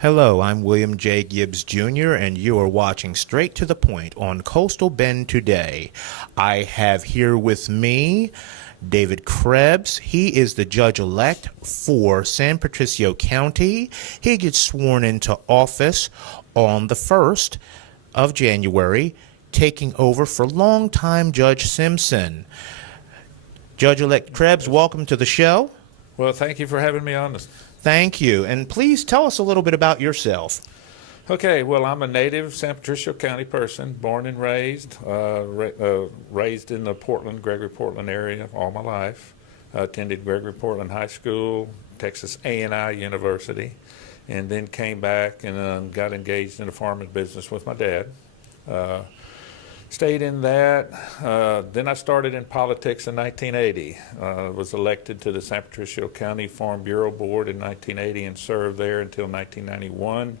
Hello, I'm William J. Gibbs Jr., and you are watching Straight to the Point on Coastal Bend Today. I have here with me David Krebs. He is the judge-elect for San Patricio County. He gets sworn into office on the 1st of January, taking over for longtime Judge Simpson. Judge-elect Krebs, welcome to the show. Well, thank you for having me on this. Thank you. And please tell us a little bit about yourself. Okay, well, I'm a native San Patricio County person, born and raised, raised in the Gregory Portland area all my life. Attended Gregory Portland High School, Texas A&I University, and then came back and got engaged in the farming business with my dad. Stayed in that. Then I started in politics in 1980. Was elected to the San Patricio County Farm Bureau Board in 1980 and served there until 1991.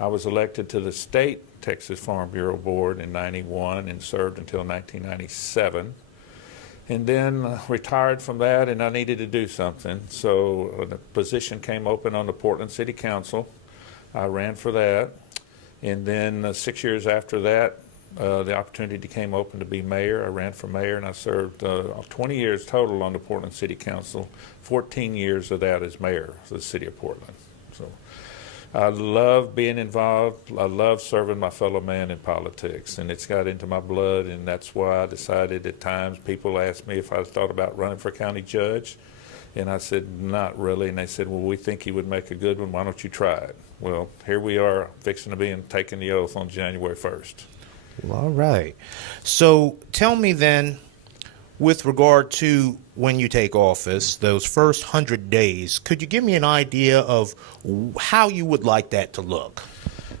I was elected to the state Texas Farm Bureau Board in 91 and served until 1997. And then retired from that, and I needed to do something. So the position came open on the Portland City Council. I ran for that. And then 6 years after that, the opportunity came open to be mayor. I ran for mayor, and I served 20 years total on the Portland City Council, 14 years of that as mayor of the city of Portland. So I love being involved. I love serving my fellow man in politics, and it's got into my blood, and that's why I decided at times people asked me if I thought about running for county judge, and I said, not really, and they said, well, we think you would make a good one. Why don't you try it? Well, here we are fixing to be and taking the oath on January 1st. All right. So tell me then, with regard to when you take office, those first 100 days, could you give me an idea of how you would like that to look?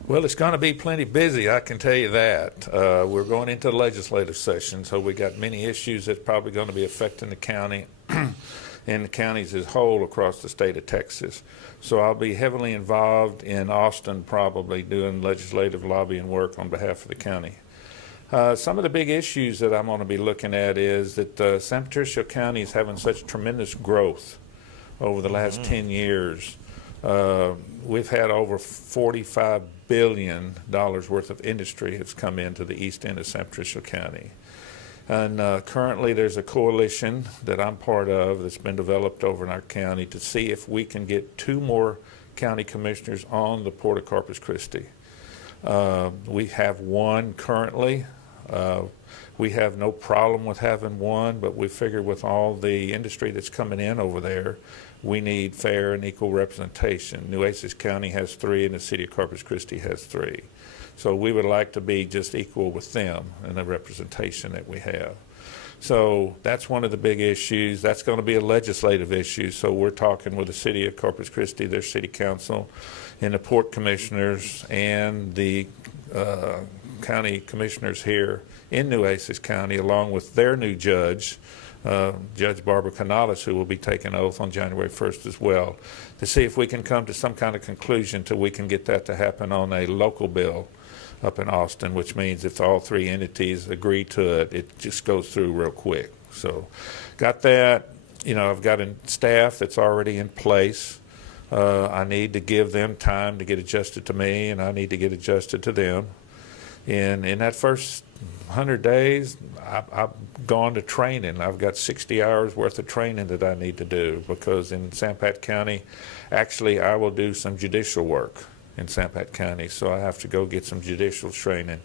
Well, it's going to be plenty busy, I can tell you that. We're going into the legislative session, so we got many issues that's probably going to be affecting the county and the counties as a whole across the state of Texas. So I'll be heavily involved in Austin, probably doing legislative lobbying work on behalf of the county. Some of the big issues that I'm going to be looking at is that San Patricio County is having such tremendous growth over the last 10 years. We've had over $45 billion worth of industry has come into the east end of San Patricio County. And currently there's a coalition that I'm part of that's been developed over in our county to see if we can get 2 more county commissioners on the Port of Corpus Christi. We have 1 currently. We have no problem with having 1, but we figure with all the industry that's coming in over there, we need fair and equal representation. Nueces County has 3 and the city of Corpus Christi has 3. So we would like to be just equal with them in the representation that we have. So that's one of the big issues. That's going to be a legislative issue. So we're talking with the city of Corpus Christi, their city council, and the port commissioners and the county commissioners here in Nueces County, along with their new judge, Judge Barbara Canales, who will be taking oath on January 1st as well, to see if we can come to some kind of conclusion till we can get that to happen on a local bill up in Austin, which means if all 3 entities agree to it, it just goes through real quick. So got that. You know, I've got a staff that's already in place. I need to give them time to get adjusted to me, and I need to get adjusted to them. And in that first 100 days, I've gone to training. I've got 60 hours worth of training that I need to do, because in San Pat County, actually I will do some judicial work in San Pat County, so I have to go get some judicial training.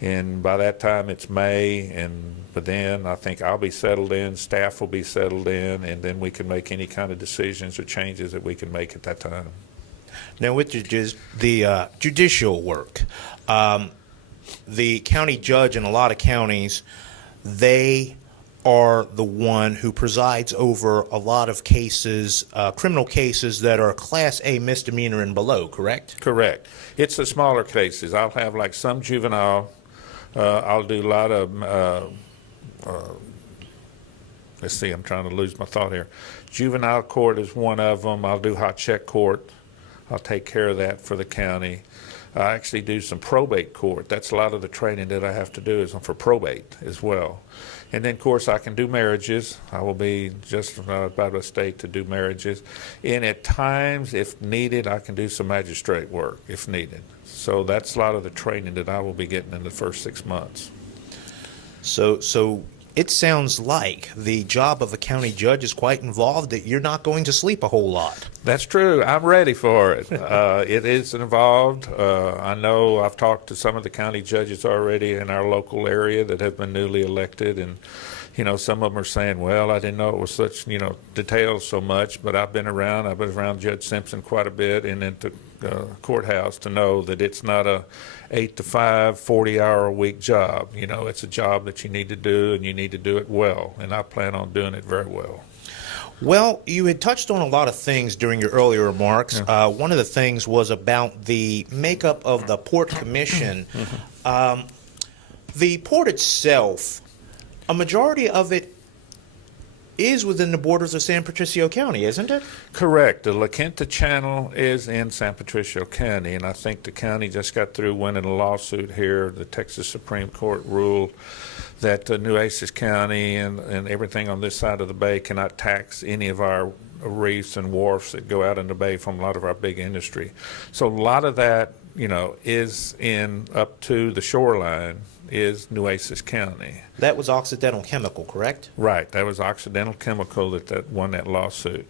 And by that time it's May, but then I think I'll be settled in, staff will be settled in, and then we can make any kind of decisions or changes that we can make at that time. Now, with the judicial work, the county judge in a lot of counties, they are the one who presides over a lot of cases, criminal cases that are Class A misdemeanor and below, correct? Correct. It's the smaller cases. I'll have like some juvenile. I'll do a lot of, let's see, I'm trying to lose my thought here. Juvenile court is one of them. I'll do hot check court. I'll take care of that for the county. I actually do some probate court. That's a lot of the training that I have to do is for probate as well. And then, of course, I can do marriages. I will be just about the state to do marriages. And at times, if needed, I can do some magistrate work if needed. So that's a lot of the training that I will be getting in the first 6 months. So it sounds like the job of a county judge is quite involved, that you're not going to sleep a whole lot. That's true. I'm ready for it. It is involved. I know I've talked to some of the county judges already in our local area that have been newly elected, and some of them are saying, well, I didn't know it was such, details so much, but I've been around Judge Simpson quite a bit and at the courthouse to know that it's not a 8 to 5, 40-hour-a-week job. It's a job that you need to do, and you need to do it well, and I plan on doing it very well. Well, you had touched on a lot of things during your earlier remarks. Yeah. One of the things was about the makeup of the Port Commission. The port itself, a majority of it is within the borders of San Patricio County, isn't it? Correct. The La Quinta Channel is in San Patricio County, and I think the county just got through winning a lawsuit here. The Texas Supreme Court ruled that Nueces County and everything on this side of the bay cannot tax any of our reefs and wharfs that go out in the bay from a lot of our big industry. So a lot of that, is in up to the shoreline is Nueces County. That was Occidental Chemical, correct? Right. That was Occidental Chemical that won that lawsuit.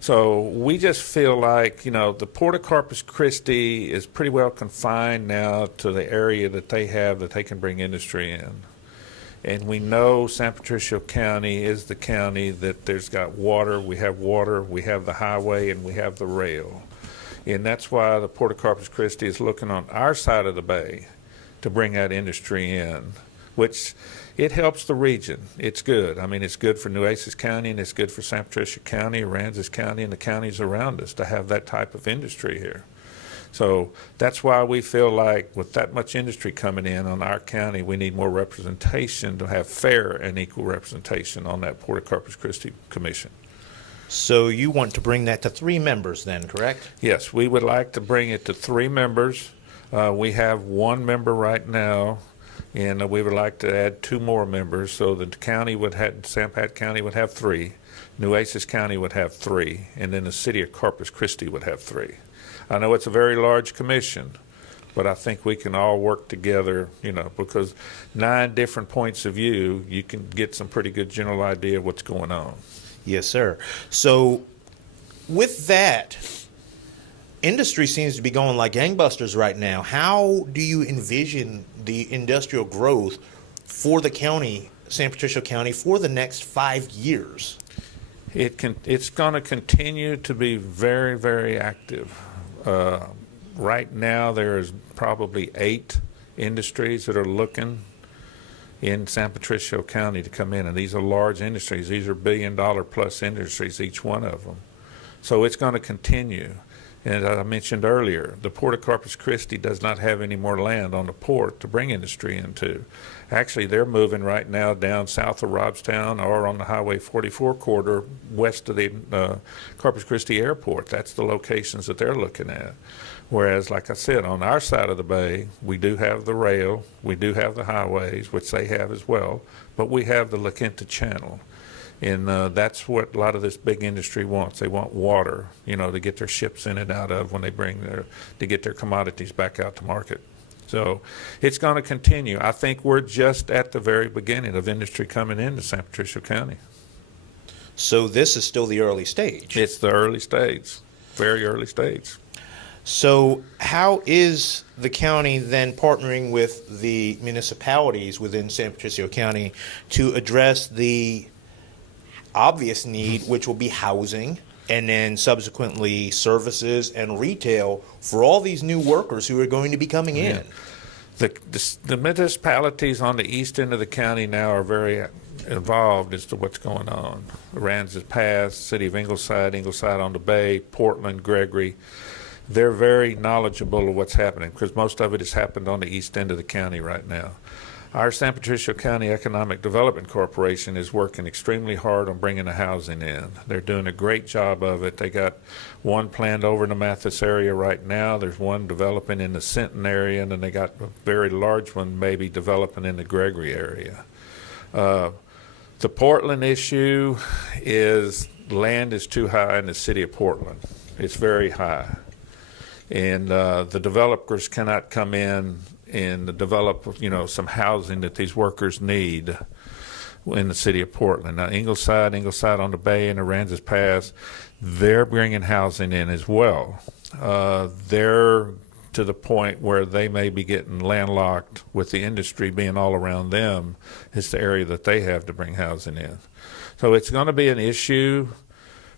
So we just feel like, the Port of Corpus Christi is pretty well confined now to the area that they have that they can bring industry in. And we know San Patricio County is the county that there's got water, we have the highway, and we have the rail. And that's why the Port of Corpus Christi is looking on our side of the bay to bring that industry in, which it helps the region. It's good. I mean, it's good for Nueces County, and it's good for San Patricio County, Aransas County, and the counties around us to have that type of industry here. So that's why we feel like with that much industry coming in on our county, we need more representation to have fair and equal representation on that Port of Corpus Christi Commission. So you want to bring that to 3 members then, correct? Yes, we would like to bring it to 3 members. We have 1 member right now, and we would like to add 2 more members, so the county would have, San Pat County would have 3, Nueces County would have 3, and then the city of Corpus Christi would have 3. I know it's a very large commission, but I think we can all work together, because 9 different points of view, you can get some pretty good general idea of what's going on. Yes, sir. So with that, industry seems to be going like gangbusters right now. How do you envision the industrial growth for the county, San Patricio County, for the next 5 years? It's going to continue to be very, very active. Right now, there's probably 8 industries that are looking in San Patricio County to come in, and these are large industries. These are billion-dollar-plus industries, each one of them. So it's going to continue. And as I mentioned earlier, the Port of Corpus Christi does not have any more land on the port to bring industry into. Actually, they're moving right now down south of Robstown or on the Highway 44 corridor west of the Corpus Christi Airport. That's the locations that they're looking at. Whereas, like I said, on our side of the bay, we do have the rail, we do have the highways, which they have as well, but we have the La Quinta Channel. And that's what a lot of this big industry wants. They want water, to get their ships in and out of when they to get their commodities back out to market. So it's going to continue. I think we're just at the very beginning of industry coming into San Patricio County. So this is still the early stage. It's the early stage, very early stage. So how is the county then partnering with the municipalities within San Patricio County to address the obvious need, which will be housing, and then subsequently services and retail for all these new workers who are going to be coming in? The municipalities on the east end of the county now are very involved as to what's going on. Aransas Pass, City of Ingleside, Ingleside on the Bay, Portland, Gregory. They're very knowledgeable of what's happening because most of it has happened on the east end of the county right now. Our San Patricio County Economic Development Corporation is working extremely hard on bringing the housing in. They're doing a great job of it. They got one planned over in the Mathis area right now. There's one developing in the Sinton area, and then they got a very large one maybe developing in the Gregory area. The Portland issue is land is too high in the city of Portland. It's very high. And the developers cannot come in and develop, some housing that these workers need in the city of Portland. Now, Ingleside on the Bay, and Aransas Pass, they're bringing housing in as well. They're to the point where they may be getting landlocked with the industry being all around them. It's the area that they have to bring housing in. So it's going to be an issue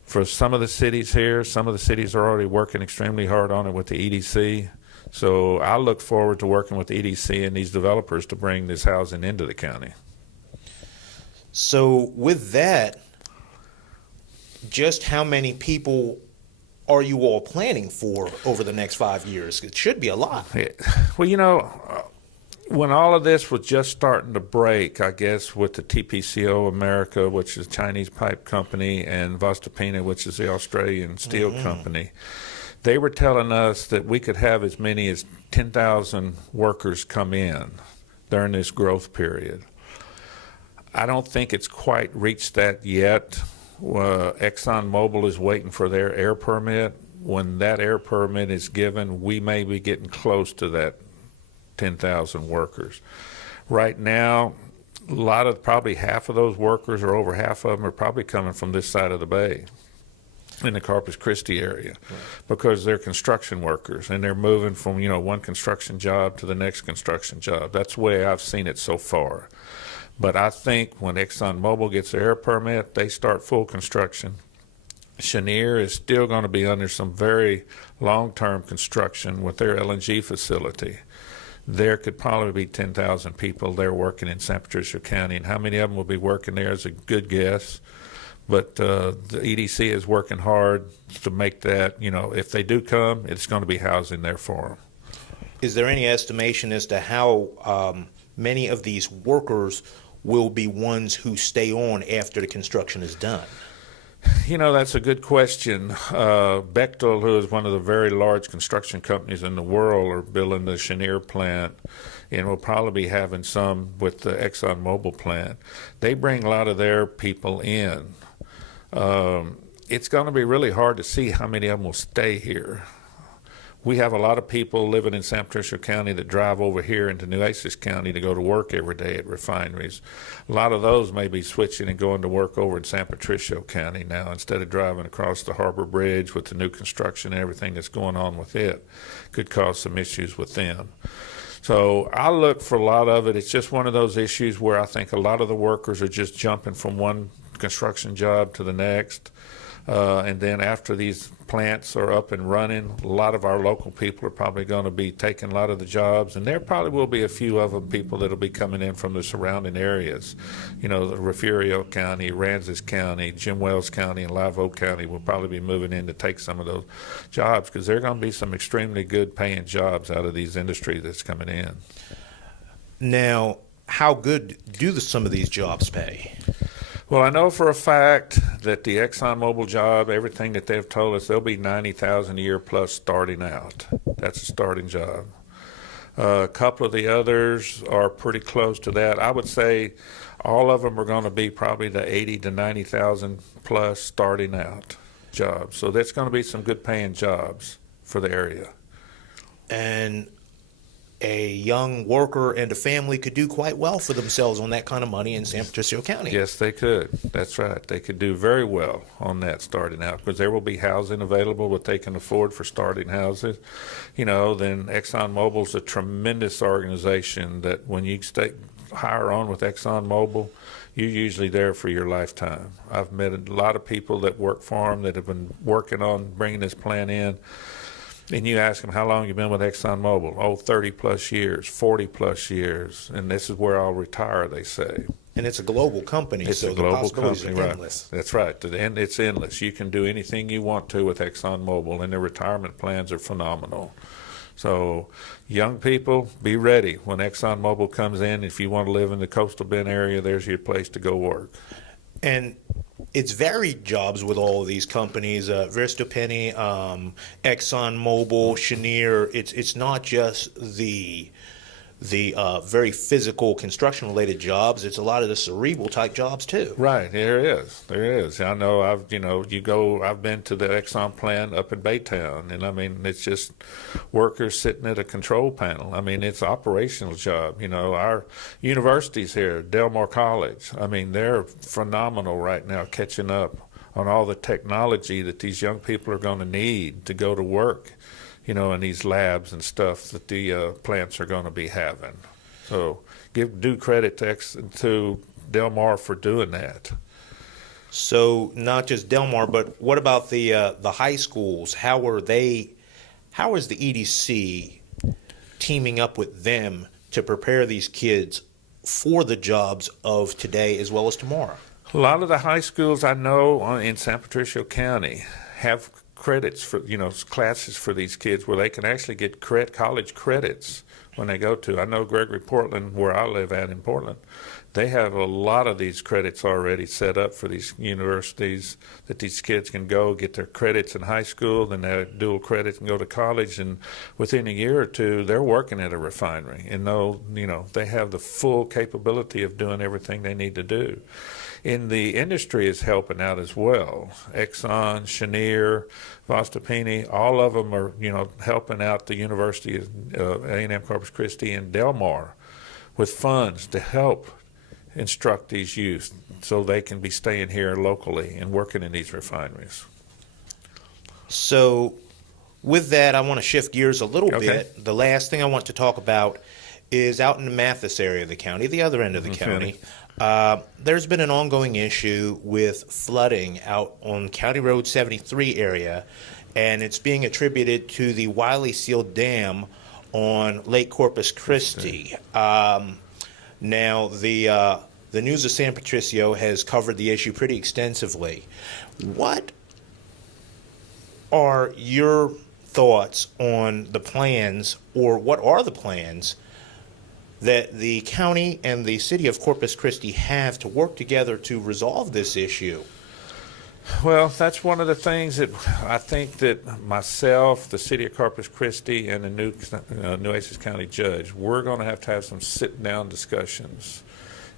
for some of the cities here. Some of the cities are already working extremely hard on it with the EDC. So I look forward to working with the EDC and these developers to bring this housing into the county. So with that, just how many people are you all planning for over the next 5 years? It should be a lot. Well, when all of this was just starting to break, I guess, with the TPCO America, which is a Chinese pipe company, and Vostoppina, which is the Australian steel company, they were telling us that we could have as many as 10,000 workers come in during this growth period. I don't think it's quite reached that yet. ExxonMobil is waiting for their air permit. When that air permit is given, we may be getting close to that 10,000 workers. Right now, probably half of those workers, or over half of them, are probably coming from this side of the bay in the Corpus Christi area, because they're construction workers and they're moving from one construction job to the next construction job. That's the way I've seen it so far. But I think when ExxonMobil gets their air permit, they start full construction. Cheniere is still going to be under some very long-term construction with their LNG facility. There could probably be 10,000 people there working in San Patricio County, and how many of them will be working there is a good guess. But the EDC is working hard to make that, if they do come, it's going to be housing there for them. Is there any estimation as to how many of these workers will be ones who stay on after the construction is done? That's a good question. Bechtel, who is one of the very large construction companies in the world, are building the Cheniere plant, and will probably be having some with the ExxonMobil plant. They bring a lot of their people in. It's going to be really hard to see how many of them will stay here. We have a lot of people living in San Patricio County that drive over here into Nueces County to go to work every day at refineries. A lot of those may be switching and going to work over in San Patricio County now instead of driving across the Harbor Bridge with the new construction and everything that's going on with it. Could cause some issues with them. So I look for a lot of it. It's just one of those issues where I think a lot of the workers are just jumping from one construction job to the next. And then after these plants are up and running, a lot of our local people are probably going to be taking a lot of the jobs, and there probably will be a few of them people that will be coming in from the surrounding areas. The Refugio County, Aransas County, Jim Wells County, and Live Oak County will probably be moving in to take some of those jobs, because there are going to be some extremely good paying jobs out of these industries that's coming in. Now, how good do some of these jobs pay? Well, I know for a fact that the ExxonMobil job, everything that they've told us, they'll be $90,000 a year plus starting out. That's a starting job. A couple of the others are pretty close to that. I would say all of them are going to be probably the $80,000 to $90,000 plus starting out jobs. So that's going to be some good paying jobs for the area. And a young worker and a family could do quite well for themselves on that kind of money in San Patricio County. Yes, they could. That's right. They could do very well on that starting out, because there will be housing available what they can afford for starting houses. Then ExxonMobil's a tremendous organization that when you hire on with ExxonMobil, you're usually there for your lifetime. I've met a lot of people that work for them that have been working on bringing this plant in. And you ask them, how long you been with ExxonMobil? 30 plus years, 40 plus years, and this is where I'll retire, they say. And it's a global company, so the possibilities are endless. That's right. It's endless. You can do anything you want to with ExxonMobil, and their retirement plans are phenomenal. So young people, be ready when ExxonMobil comes in. If you want to live in the coastal Bend area, there's your place to go work. And it's varied jobs with all of these companies, Verstapenny, ExxonMobil, Cheniere. It's not just the very physical construction related jobs. It's a lot of the cerebral type jobs too. Right, there is. I know I've been to the Exxon plant up in Baytown, and I mean it's just workers sitting at a control panel. I mean it's an operational job. Our universities here, Del Mar College, I mean they're phenomenal right now catching up on all the technology that these young people are going to need to go to work. In these labs and stuff that the plants are going to be having. So give due credit to Del Mar for doing that. So not just Del Mar, but what about the high schools? How is the EDC teaming up with them to prepare these kids for the jobs of today as well as tomorrow? A lot of the high schools I know in San Patricio County have credits for classes for these kids where they can actually get college credits when they go to. I know Gregory Portland, where I live at in Portland, they have a lot of these credits already set up for these universities that these kids can go get their credits in high school, then they have dual credits and go to college, and within a year or two they're working at a refinery and they have the full capability of doing everything they need to do. In the industry is helping out as well. Exxon, Cheniere, Vostopini, all of them are, helping out the University of A&M Corpus Christi and Del Mar with funds to help instruct these youth so they can be staying here locally and working in these refineries. So with that, I want to shift gears a little Okay. bit. The last thing I want to talk about is out in the Mathis area of the county, the other end of the county. There's been an ongoing issue with flooding out on County Road 73 area, and it's being attributed to the Wiley Seal Dam on Lake Corpus Christi. Now, the News of San Patricio has covered the issue pretty extensively. What are your thoughts on the plans, or what are the plans that the county and the city of Corpus Christi have to work together to resolve this issue? Well, that's one of the things that I think that myself, the city of Corpus Christi, and the Nueces County judge, we're going to have some sit-down discussions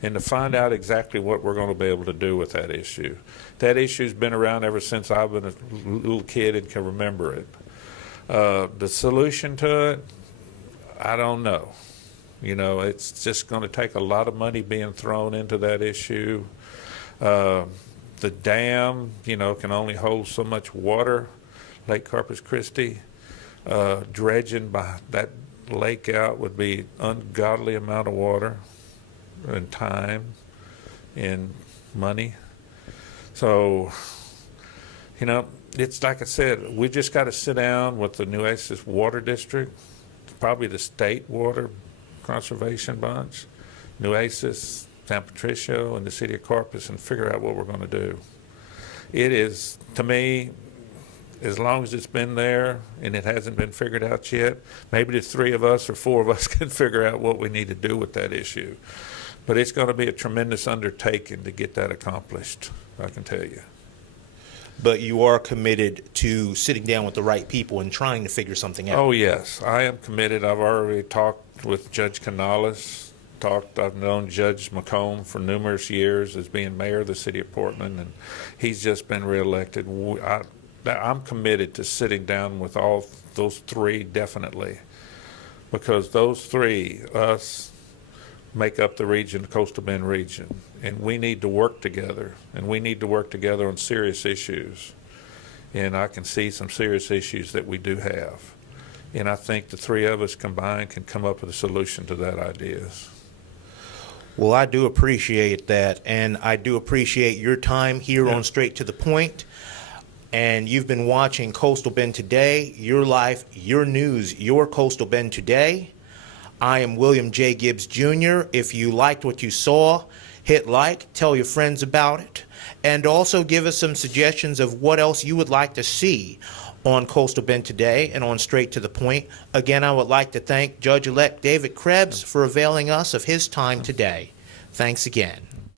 and to find out exactly what we're going to be able to do with that issue. That issue's been around ever since I've been a little kid and can remember it. The solution to it, I don't know. It's just going to take a lot of money being thrown into that issue. The dam, can only hold so much water, Lake Corpus Christi. Dredging by that lake out would be ungodly amount of water and time and money. So, it's like I said, we just got to sit down with the Nueces Water District, probably the state water conservation bunch, Nueces, San Patricio, and the city of Corpus, and figure out what we're going to do. It is, to me, as long as it's been there and it hasn't been figured out yet, maybe the three of us or four of us can figure out what we need to do with that issue. But it's going to be a tremendous undertaking to get that accomplished, I can tell you. But you are committed to sitting down with the right people and trying to figure something out. Oh, yes, I am committed. I've already talked with Judge Canales. I've known Judge McComb for numerous years as being mayor of the city of Portland, and he's just been reelected. I'm committed to sitting down with all those three definitely, because those three, us, make up the region, the Coastal Bend region, and we need to work together, and we need to work together on serious issues. And I can see some serious issues that we do have. And I think the three of us combined can come up with a solution to that ideas. Well, I do appreciate that, and I do appreciate your time here on Straight to the Point. And you've been watching Coastal Bend Today, your life, your news, your Coastal Bend Today. I am William J. Gibbs, Jr. If you liked what you saw, hit like, tell your friends about it. and also give us some suggestions of what else you would like to see on Coastal Bend Today and on Straight to the Point. Again, I would like to thank Judge-elect David Krebs for availing us of his time today. Thanks again.